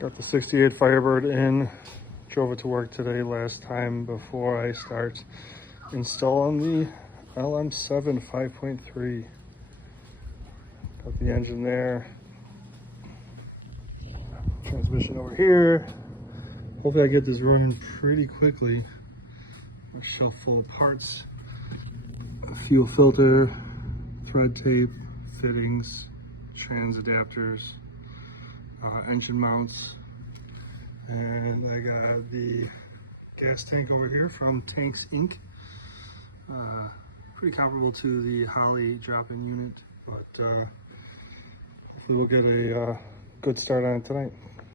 Got the 68 Firebird in, drove it to work today last time before I start installing the lm7 5.3. Got the engine there, transmission over here. Hopefully I get this running pretty quickly. A shelf full of parts, a fuel filter, thread tape, fittings, trans adapters, engine mounts, and I got the gas tank over here from Tanks Inc. Pretty comparable to the Holly drop-in unit, but hopefully we'll get a good start on it tonight.